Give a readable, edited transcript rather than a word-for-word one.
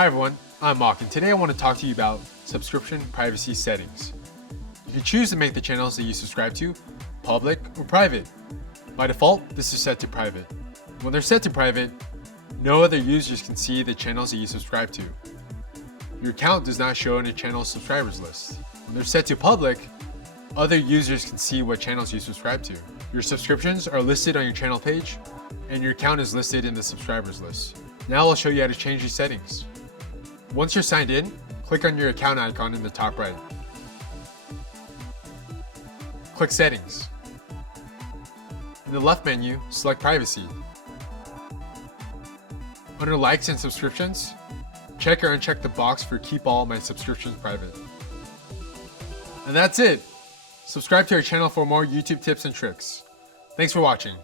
Hi everyone, I'm Mock, and today I want to talk to you about subscription privacy settings. You can choose to make the channels that you subscribe to public or private. By default, this is set to private. When they're set to private, no other users can see the channels that you subscribe to. Your account does not show in a channel subscribers list. When they're set to public, other users can see what channels you subscribe to. Your subscriptions are listed on your channel page, and your account is listed in the subscribers list. Now I'll show you how to change these settings. Once you're signed in, click on your account icon in the top right. Click Settings. In the left menu, select Privacy. Under Likes and Subscriptions, check or uncheck the box for Keep All My Subscriptions Private. And that's it! Subscribe to our channel for more YouTube tips and tricks. Thanks for watching.